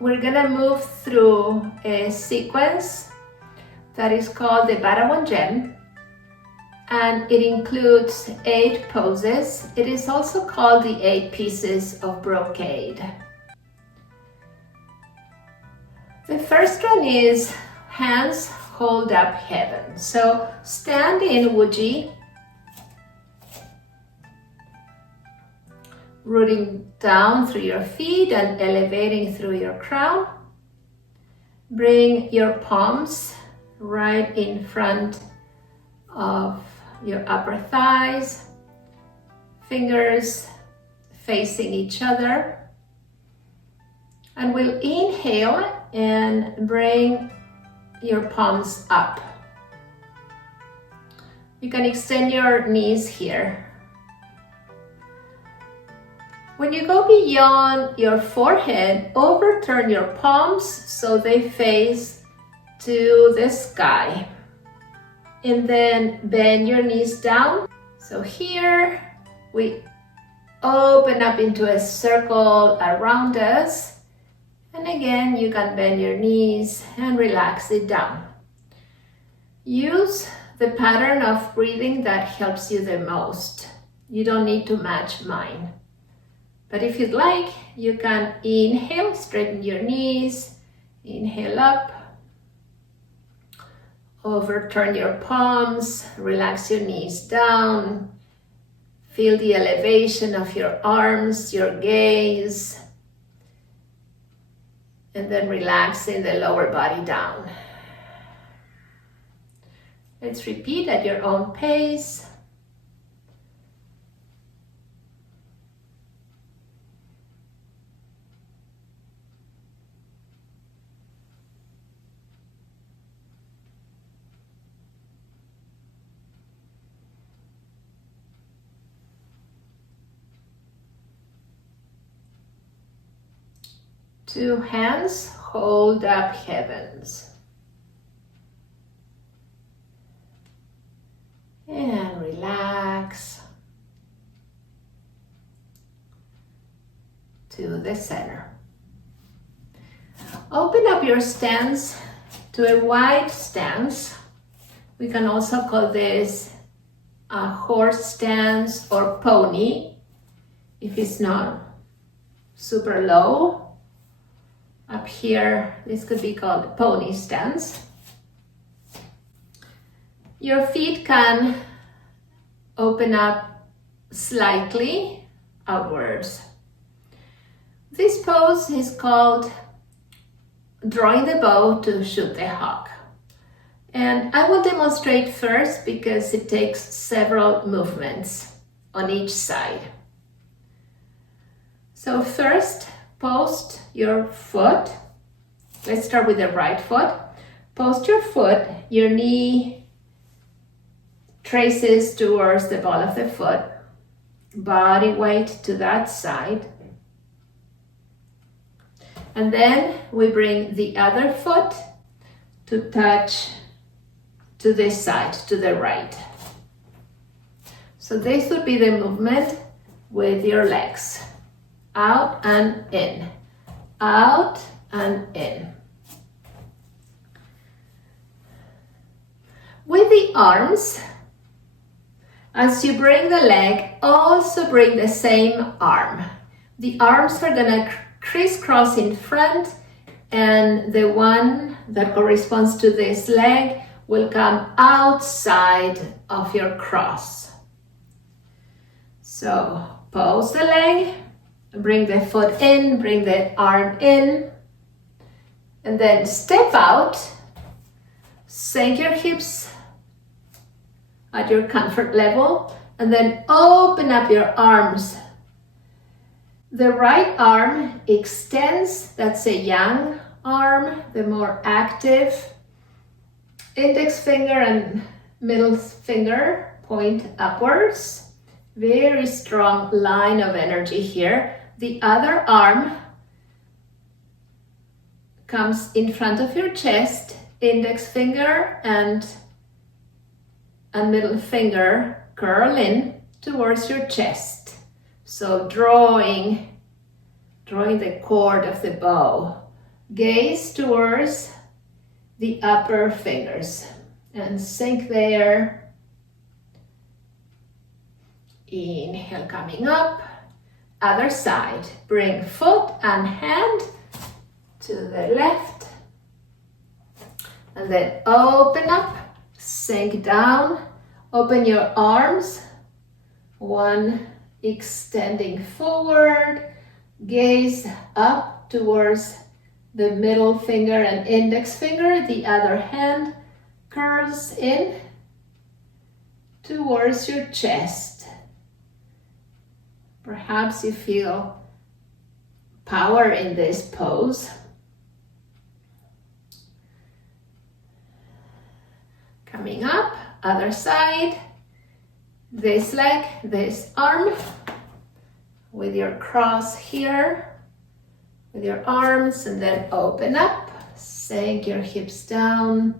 we're gonna move through a sequence that is called the Ba Duan Jin, and it includes 8 poses. It is also called the 8 Pieces of Brocade. The first one is hands hold up heaven. So stand in Wu Ji, rooting down through your feet and elevating through your crown. Bring your palms right in front of your upper thighs, fingers facing each other. And we'll inhale and bring your palms up. You can extend your knees here. When you go beyond your forehead, overturn your palms so they face to the sky. And then bend your knees down. So here we open up into a circle around us. And again, you can bend your knees and relax it down. Use the pattern of breathing that helps you the most. You don't need to match mine. But if you'd like, you can inhale, straighten your knees, inhale up, overturn your palms, relax your knees down, feel the elevation of your arms, your gaze, and then relaxing the lower body down. Let's repeat at your own pace. Two hands hold up heavens. And relax to the center. Open up your stance to a wide stance. We can also call this a horse stance or pony if it's not super low. Up here, this could be called pony stance. Your feet can open up slightly outwards. This pose is called drawing the bow to shoot the hawk. And I will demonstrate first because it takes several movements on each side. So first, post your foot. Let's start with the right foot. Post your foot, your knee traces towards the ball of the foot, body weight to that side. And then we bring the other foot to touch to this side, to the right. So this would be the movement with your legs. Out and in, out and in. With the arms, as you bring the leg, also bring the same arm. The arms are gonna crisscross in front, and the one that corresponds to this leg will come outside of your cross. So pose the leg, bring the foot in, bring the arm in, and then step out, sink your hips at your comfort level, and then open up your arms. The right arm extends, that's a yang arm, the more active. Index finger and middle finger point upwards. Very strong line of energy here. The other arm comes in front of your chest, index finger and middle finger curl in towards your chest. So drawing the cord of the bow Gaze towards the upper fingers and sink there. Inhale, coming up. Other side. Bring foot and hand to the left. And then open up, sink down. Open your arms. One extending forward. Gaze up towards the middle finger and index finger. The other hand curves in towards your chest. Perhaps you feel power in this pose. Coming up, other side. This leg, this arm. With your cross here. With your arms, and then open up. Sink your hips down.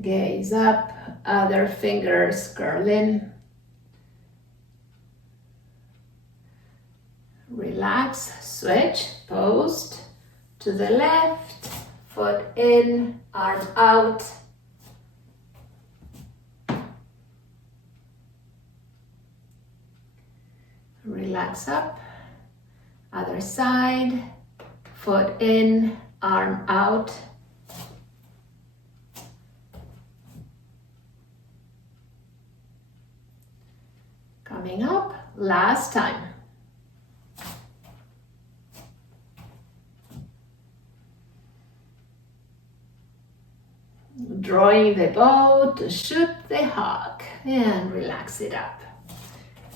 Gaze up. Other fingers curl in. Relax, switch, post to the left, foot in, arm out. Relax up, other side, foot in, arm out. Coming up, last time. Drawing the bow to shoot the hawk and relax it up.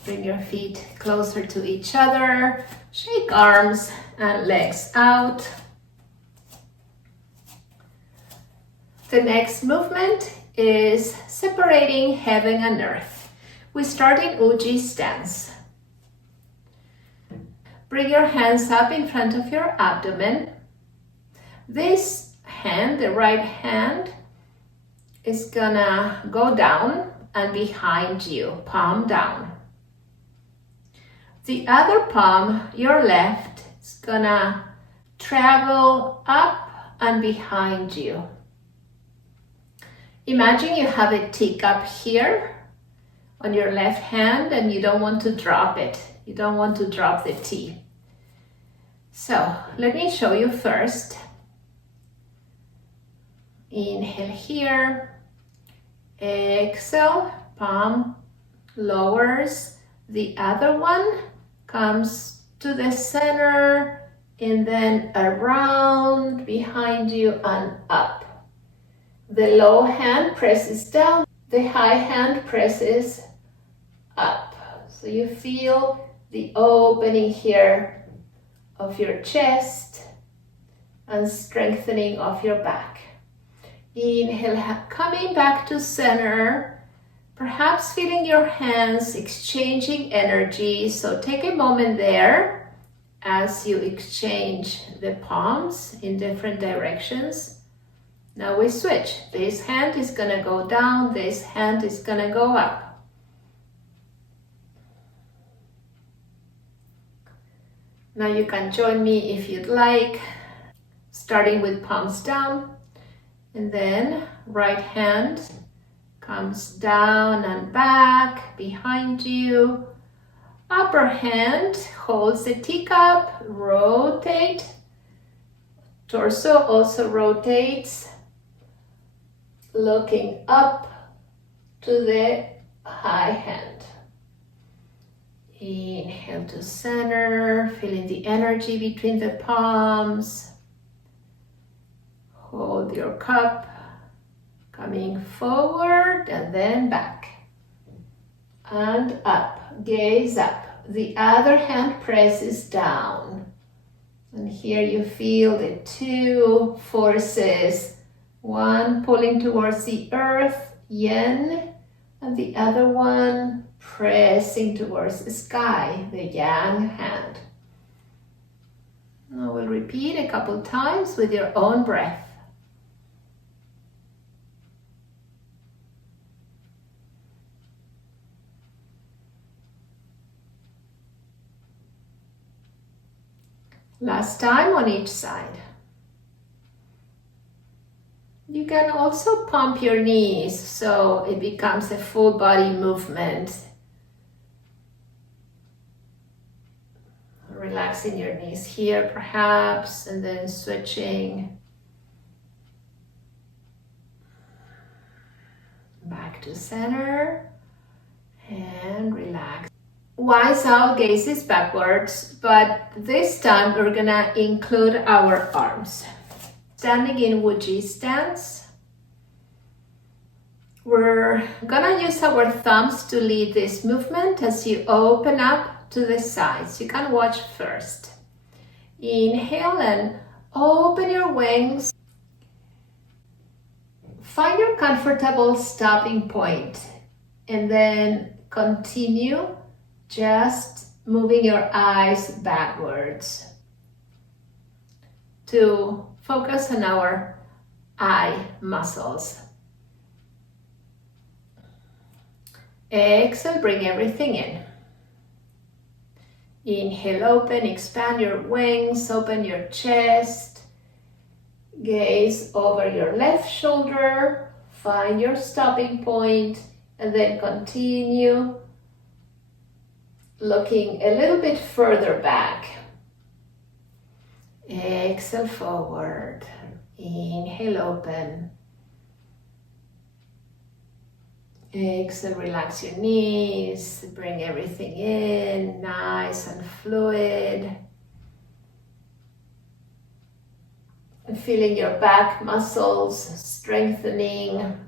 Bring your feet closer to each other. Shake arms and legs out. The next movement is separating heaven and earth. We start in Uji stance. Bring your hands up in front of your abdomen. This hand, the right hand, is gonna go down and behind you, palm down. The other palm, your left, is gonna travel up and behind you. Imagine you have a teacup here on your left hand and you don't want to drop it. You don't want to drop the tea. So let me show you first. Inhale here, exhale, palm lowers, the other one comes to the center and then around behind you and up. The low hand presses down, the high hand presses up. So you feel the opening here of your chest and strengthening of your back. Inhale, coming back to center, perhaps feeling your hands exchanging energy. So take a moment there as you exchange the palms in different directions. Now we switch. This hand is gonna go down, this hand is gonna go up. Now you can join me if you'd like, starting with palms down. And then right hand comes down and back behind you. Upper hand holds the teacup, rotate. Torso also rotates, looking up to the high hand. Inhale to center, feeling the energy between the palms. Hold your cup, coming forward and then back and up, gaze up. The other hand presses down. And here you feel the two forces, one pulling towards the earth, yin, and the other one pressing towards the sky, the yang hand. Now we'll repeat a couple times with your own breath. Last time on each side. You can also pump your knees so it becomes a full body movement. Relaxing your knees here perhaps, and then switching back to center and relax. Wise out, gazes backwards, but this time we're gonna include our arms. Standing in Wu Ji stance. We're gonna use our thumbs to lead this movement as you open up to the sides. You can watch first. Inhale and open your wings. Find your comfortable stopping point and then continue just moving your eyes backwards to focus on our eye muscles. Exhale, bring everything in. Inhale, open, expand your wings, open your chest. Gaze over your left shoulder, find your stopping point, and then continue looking a little bit further back. Exhale, forward. Inhale, open. Exhale, relax your knees, bring everything in, nice and fluid. And feeling your back muscles strengthening.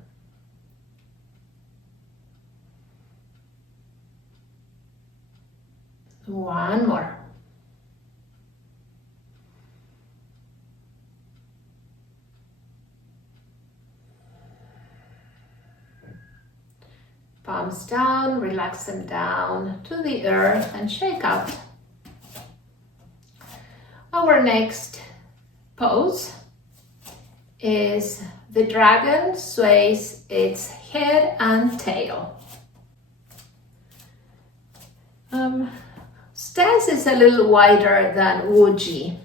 One more. Palms down, relax them down to the earth and shake out. Our next pose is the dragon sways its head and tail. Stance is a little wider than Wu Ji.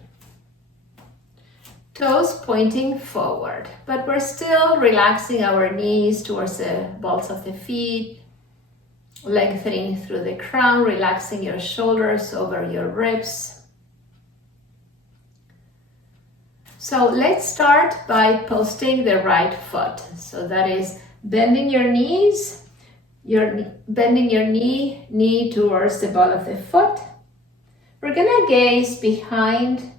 Toes pointing forward, but we're still relaxing our knees towards the balls of the feet, lengthening through the crown, relaxing your shoulders over your ribs. So let's start by posting the right foot. So that is bending your knees, bending your knee towards the ball of the foot. We're gonna gaze behind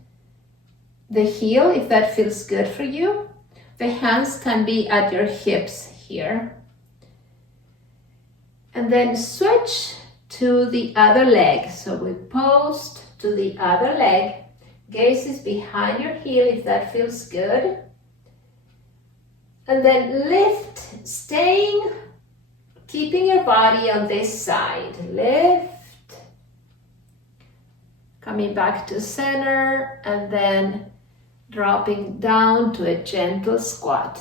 the heel if that feels good for you. The hands can be at your hips here. And then switch to the other leg. So we post to the other leg. Gaze is behind your heel if that feels good. And then lift, keeping your body on this side. Lift. Coming back to center and then dropping down to a gentle squat.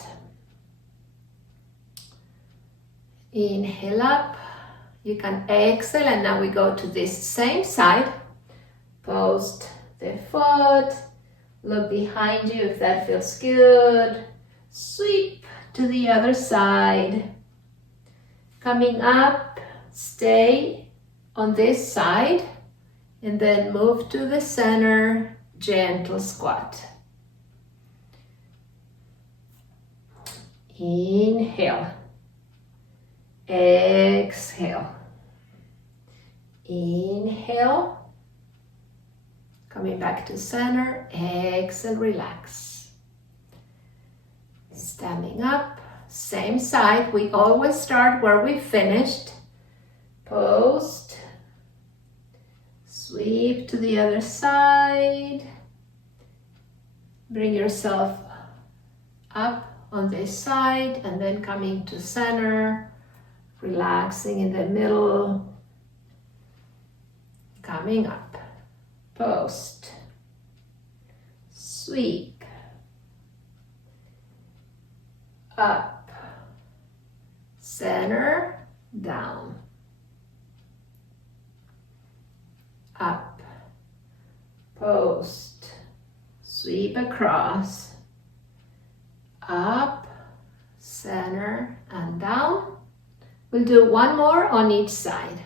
Inhale up. You can exhale and now we go to this same side. Post the foot. Look behind you if that feels good. Sweep to the other side. Coming up, stay on this side. And then move to the center, gentle squat. Inhale. Exhale. Inhale. Coming back to center. Exhale, relax. Standing up. Same side. We always start where we finished. Post. Sweep to the other side. Bring yourself up on this side and then coming to center. Relaxing in the middle. Coming up. Post. Sweep. Up. Center. Down. Up, post, sweep across, up, center, and down. We'll do one more on each side.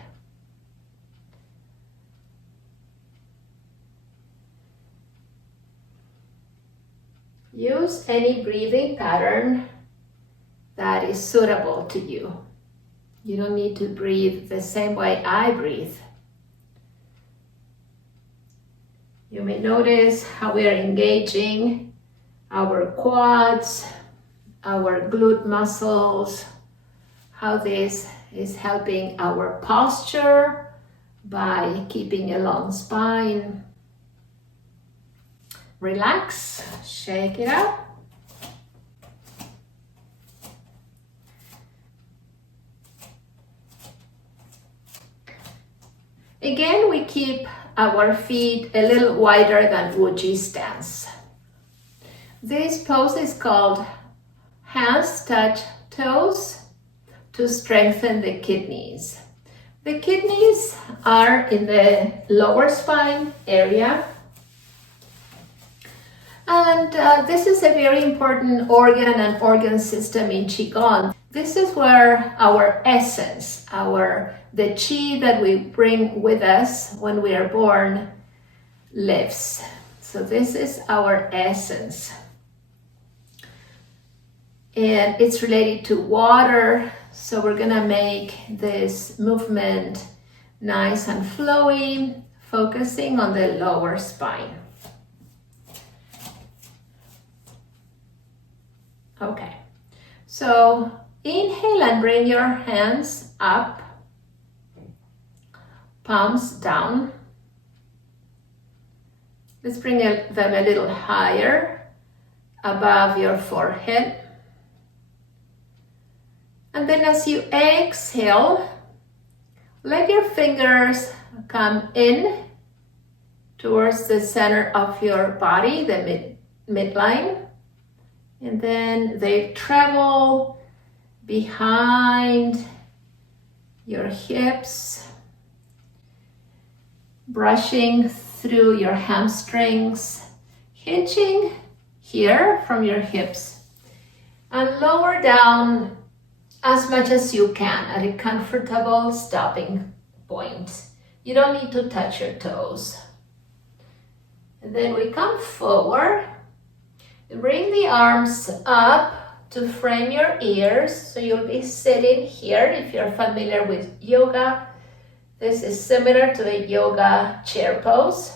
Use any breathing pattern that is suitable to you. You don't need to breathe the same way I breathe. You may notice how we are engaging our quads, our glute muscles, how this is helping our posture by keeping a long spine. Relax, shake it out. Again, we keep our feet a little wider than Wu Wei stance. This pose is called hands touch toes to strengthen the kidneys. The kidneys are in the lower spine area. And this is a very important organ and organ system in Qigong. This is where our essence, the qi that we bring with us when we are born, lives. So this is our essence. And it's related to water. So we're gonna make this movement nice and flowy, focusing on the lower spine. Okay, so inhale and bring your hands up, palms down. Let's bring them a little higher above your forehead. And then as you exhale, let your fingers come in towards the center of your body, the midline. And then they travel behind your hips, brushing through your hamstrings, hinging here from your hips, and lower down as much as you can at a comfortable stopping point. You don't need to touch your toes. And then we come forward. Bring the arms up to frame your ears. So you'll be sitting here if you're familiar with yoga. This is similar to a yoga chair pose.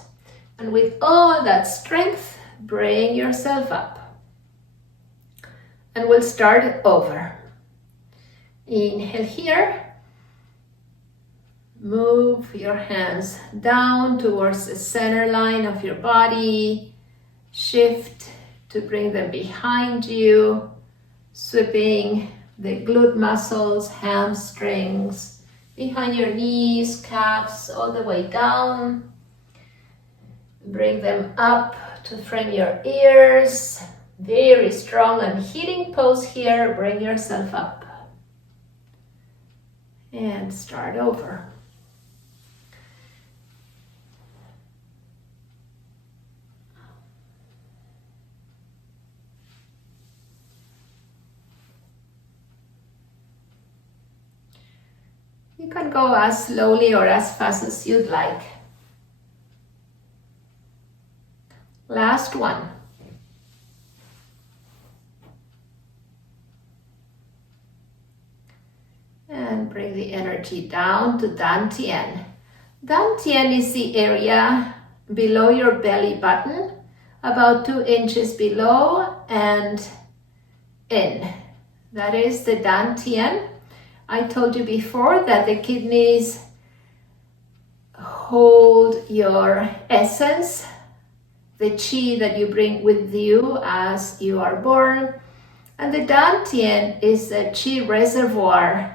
And with all that strength, bring yourself up. And we'll start over. Inhale here. Move your hands down towards the center line of your body. Shift to bring them behind you, sweeping the glute muscles, hamstrings, behind your knees, calves, all the way down. Bring them up to frame your ears. Very strong and healing pose here. Bring yourself up. And start over. You can go as slowly or as fast as you'd like. Last one. And bring the energy down to Dan Tian. Dan Tian is the area below your belly button, about 2 inches below and in. That is the Dan Tian. I told you before that the kidneys hold your essence, the qi that you bring with you as you are born. And the Dan Tian is the qi reservoir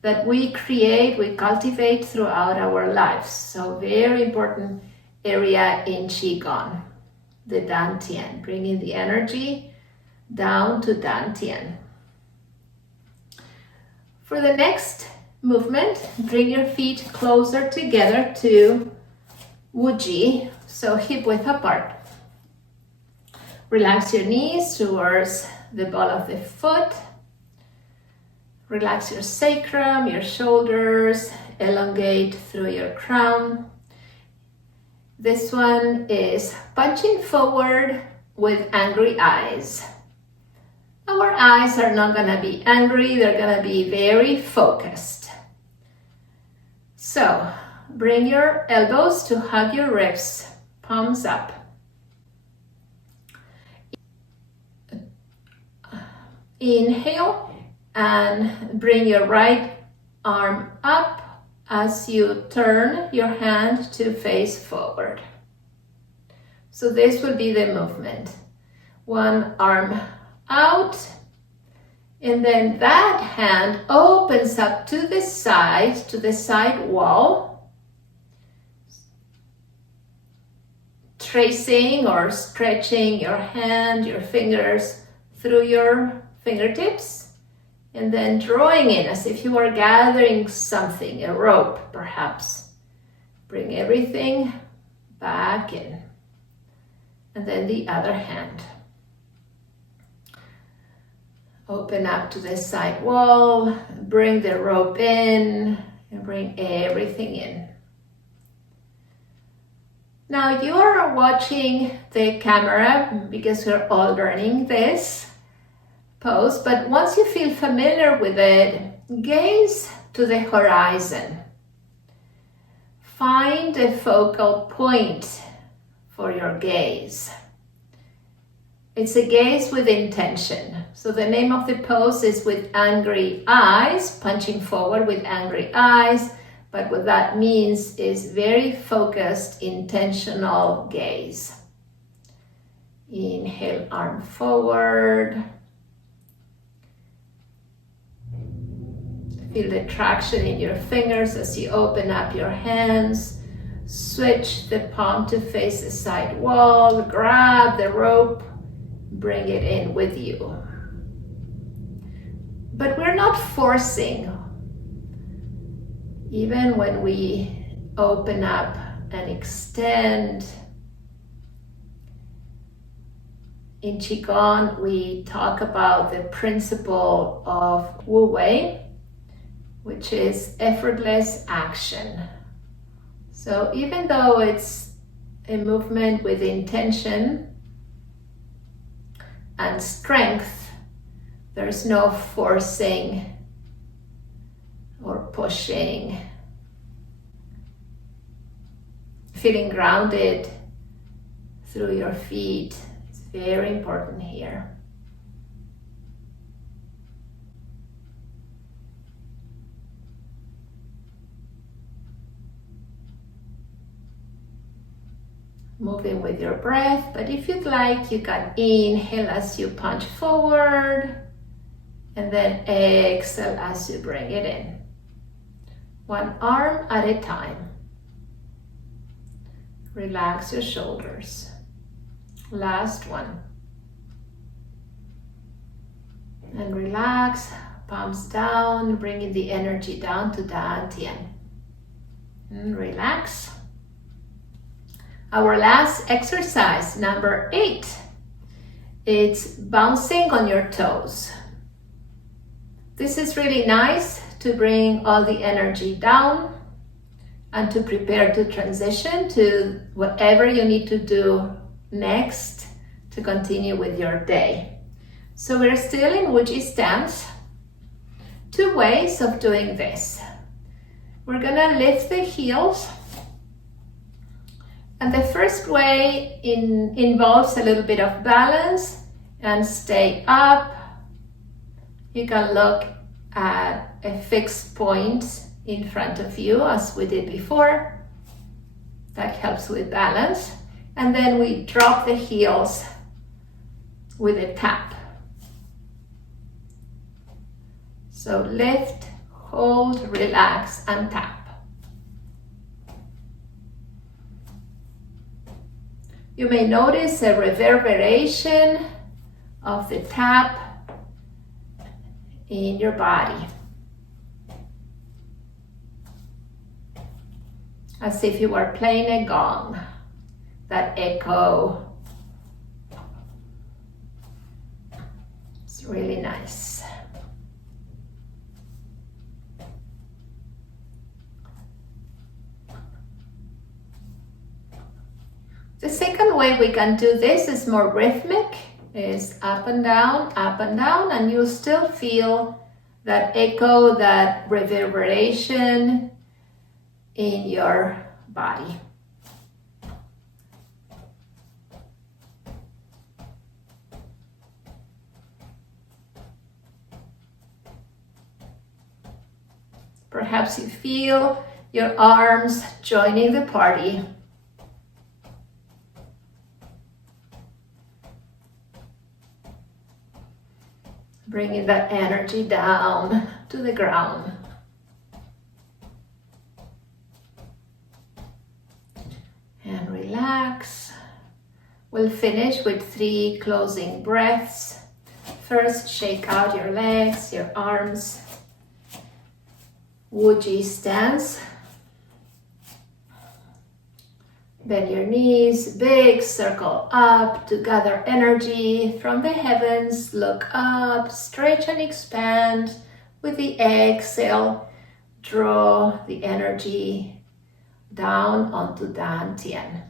that we create, we cultivate throughout our lives. So very important area in Qigong, the Dan Tian, bringing the energy down to Dan Tian. For the next movement, bring your feet closer together to Wu Wei, so hip width apart. Relax your knees towards the ball of the foot. Relax your sacrum, your shoulders, elongate through your crown. This one is punching forward with angry eyes. Our eyes are not going to be angry, they're going to be very focused. So, bring your elbows to hug your ribs, palms up. Inhale and bring your right arm up as you turn your hand to face forward. So this will be the movement. One arm out, and then that hand opens up to the side wall, tracing or stretching your hand, your fingers through your fingertips, and then drawing in as if you are gathering something, a rope perhaps. Bring everything back in. And then the other hand. Open up to the side wall, bring the rope in, and bring everything in. Now you are watching the camera because we're all learning this pose, but once you feel familiar with it, gaze to the horizon. Find a focal point for your gaze. It's a gaze with intention. So the name of the pose is with angry eyes, punching forward with angry eyes, but what that means is very focused, intentional gaze. Inhale, arm forward. Feel the traction in your fingers as you open up your hands. Switch the palm to face the side wall, grab the rope, bring it in with you. But we're not forcing. Even when we open up and extend, in Qigong we talk about the principle of Wu Wei, which is effortless action. So even though it's a movement with intention and strength, there's no forcing or pushing. Feeling grounded through your feet is very important here. Moving with your breath, but if you'd like, you can inhale as you punch forward and then exhale as you bring it in. One arm at a time. Relax your shoulders. Last one. And relax, palms down, bringing the energy down to Dan Tian. And relax. Our last exercise, number 8, it's bouncing on your toes. This is really nice to bring all the energy down and to prepare to transition to whatever you need to do next to continue with your day. So we're still in Wu Ji stance. 2 ways of doing this. We're gonna lift the heels. And the first way involves a little bit of balance and stay up. You can look at a fixed point in front of you as we did before. That helps with balance. And then we drop the heels with a tap. So lift, hold, relax, and tap. You may notice a reverberation of the tap in your body, as if you were playing a gong, that echo. It's really nice. The second way we can do this is more rhythmic, is up and down, and you still feel that echo, that reverberation in your body. Perhaps you feel your arms joining the party. Bringing that energy down to the ground. And relax. We'll finish with 3 closing breaths. First, shake out your legs, your arms. Wu Ji stance. Bend your knees, big circle up to gather energy from the heavens. Look up, stretch and expand. With the exhale, draw the energy down onto Dan Tian.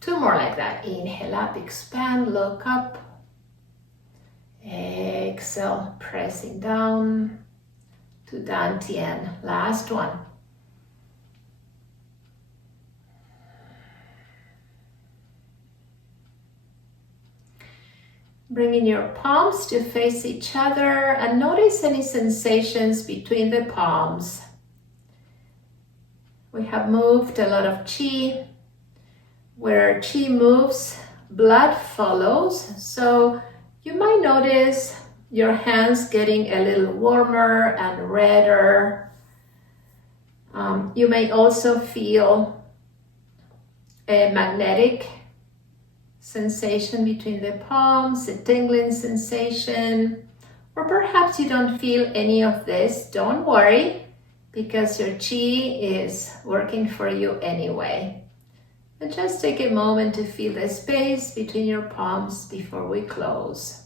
2 more like that. Inhale up, expand, look up. Exhale, pressing down to Dan Tian. Last one. Bringing your palms to face each other and notice any sensations between the palms. We have moved a lot of qi. Where qi moves, blood follows. So you might notice your hands getting a little warmer and redder. You may also feel a magnetic sensation between the palms, a tingling sensation, or perhaps you don't feel any of this. Don't worry, because your qi is working for you anyway. But just take a moment to feel the space between your palms before we close.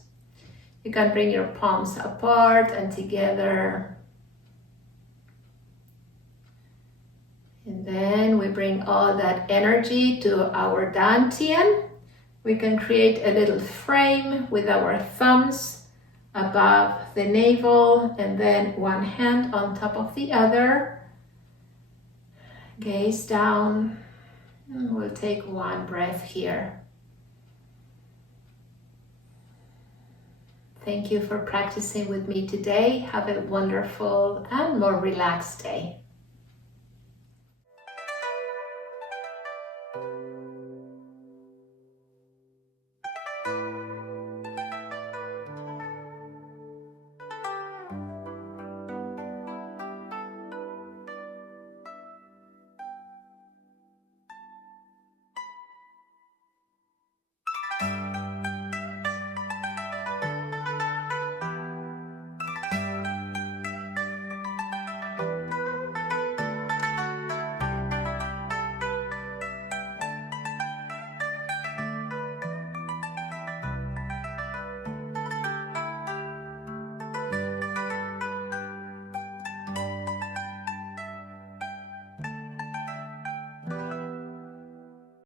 You can bring your palms apart and together. And then we bring all that energy to our Dan Tian. We can create a little frame with our thumbs above the navel and then one hand on top of the other. Gaze down. And we'll take 1 breath here. Thank you for practicing with me today. Have a wonderful and more relaxed day.